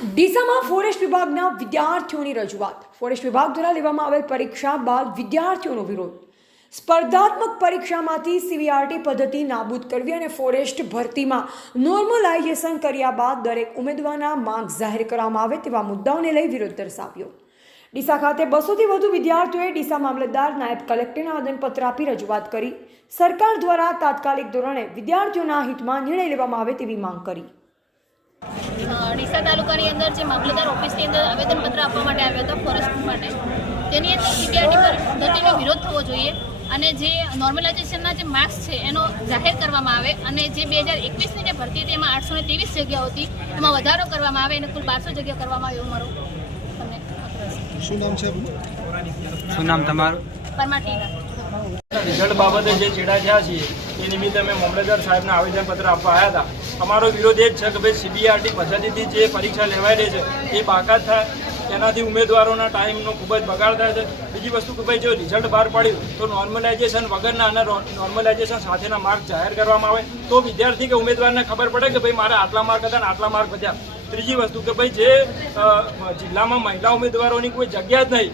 ડીસામાં forest વિભાગના વિદ્યાર્થીઓની રજૂઆત. ફોરેસ્ટ વિભાગ દ્વારા લેવામાં આવેલ પરીક્ષા બાદ વિદ્યાર્થીઓનો વિરોધ. સ્પર્ધાત્મક પરીક્ષામાંથી સીવીઆરટી પદ્ધતિ નાબૂદ કરવી અને ફોરેસ્ટ ભરતીમાં નોર્મલાઇઝેશન કર્યા બાદ દરેક ઉમેદવારના માર્ક જાહેર કરવામાં આવે તેવા મુદ્દાઓને લઈ વિરોધ દર્શાવ્યો. ડીસા ખાતે 200થી વધુ વિદ્યાર્થીઓએ ડીસા મામલતદાર, નાયબ કલેક્ટરને આવેદનપત્ર આપી રજૂઆત કરી. સરકાર દ્વારા તાત્કાલિક ધોરણે વિદ્યાર્થીઓના હિતમાં નિર્ણય લેવામાં આવે તેવી માંગ કરી. ડીસા તાલુકાની અંદર જે મામલતદાર ઓફિસની અંદર આવેદનપત્ર આપવા માટે આવ્યા હતા ફોરેસ્ટ માટે, તેની અંદર સીવીઆરટી પદ્ધતિનો વિરોધ થવો જોઈએ અને જે નોર્મલાઇઝેશનના જે માર્ક્સ છે એનો જાહેર કરવામાં આવે અને જે 2021ની જે ભરતી હતી એમાં 823 જગ્યાઓ હતી એમાં વધારો કરવામાં આવે અને કુલ 1200 જગ્યા કરવામાં આવે એવું મારું તમને. શું નામ છે? શું નામ તમારું? પરમાર ટીના. રિઝલ્ટ બાબતે જે ચેડા થયા છીએ એ નિમિત્તે અમે મામલતદાર સાહેબને આવેદનપત્ર આપવા આવ્યા હતા. અમારો વિરોધ એ જ છે કે ભાઈ સીબીઆરટી પદ્ધતિથી જે પરીક્ષા લેવાઈ રહી છે એ બાકાત થાય, એનાથી ઉમેદવારોના ટાઈમનો ખૂબ જ બગાડ થાય છે. બીજી વસ્તુ કે ભાઈ જો રિઝલ્ટ બહાર પડ્યું તો નોર્મલાઇઝેશન વગરના અને નોર્મલાઇઝેશન સાથેના માર્ક જાહેર કરવામાં આવે તો વિદ્યાર્થી કે ઉમેદવારને ખબર પડે કે ભાઈ મારા આટલા માર્ક હતા અને આટલા માર્ક વધ્યા. ત્રીજી વસ્તુ કે ભાઈ જે જિલ્લામાં મહિલા ઉમેદવારોની કોઈ જગ્યા જ નહીં,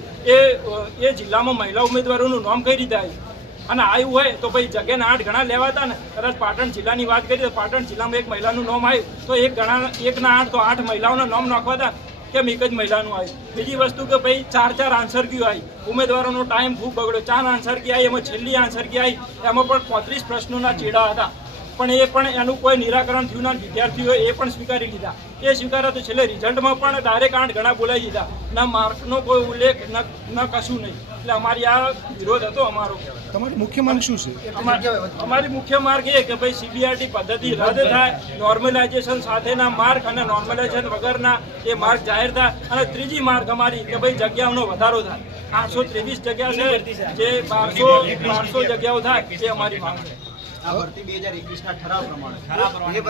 એ જિલ્લામાં મહિલા ઉમેદવારોનું નામ કઈ રીતે આવ્યું અને આવ્યું હોય તો ભાઈ જગ્યાના 8 ગણા લેવાતા ને. કદાચ પાટણ જિલ્લાની વાત કરીએ તો પાટણ જિલ્લામાં એક મહિલાનું નામ આવ્યું તો 1 ના 8 તો 8 મહિલાઓના નામ નાખવાતા, કેમ એક જ મહિલાનું આવ્યું? બીજી વસ્તુ કે ભાઈ 4 આન્સર કી આવી, ઉમેદવારોનો ટાઈમ ખૂબ બગડ્યો. 4 આન્સર કી આવી, એમાં છેલ્લી આન્સર કી આવી એમાં પણ 35 પ્રશ્નોના ચેડા હતા, પણ એનું કોઈ નિરાકરણ થયું ના. વિદ્યાર્થીઓએ એ પણ સ્વીકારી લીધા. એ સ્વીકાર્યા તો છેલ્લે રિઝલ્ટમાં પણ ડાયરેક્ટ 8 ગણા બોલાવી દીધા. ના માર્કનો કોઈ ઉલ્લેખ ન કશું નહીં. એટલે અમારી આ વિરોધ હતો અમારો. તમારી મુખ્ય માંગ શું છે? અમારી મુખ્ય માર્ગ એ કે ભાઈ સીબીઆરટી પદ્ધતિ રદ થાય, નોર્મલાઇઝેશન સાથેના માર્ક અને નોર્મલાઇઝેશન વગરના એ માર્ક જાહેર થાય અને ત્રીજી માર્ગ અમારી કે ભાઈ જગ્યાઓનો વધારો થાય. 823 જગ્યા છે, જે 1200 જગ્યાઓ થાય એ અમારી માંગ છે. આ ભરતી 2021ના ઠરાવ પ્રમાણે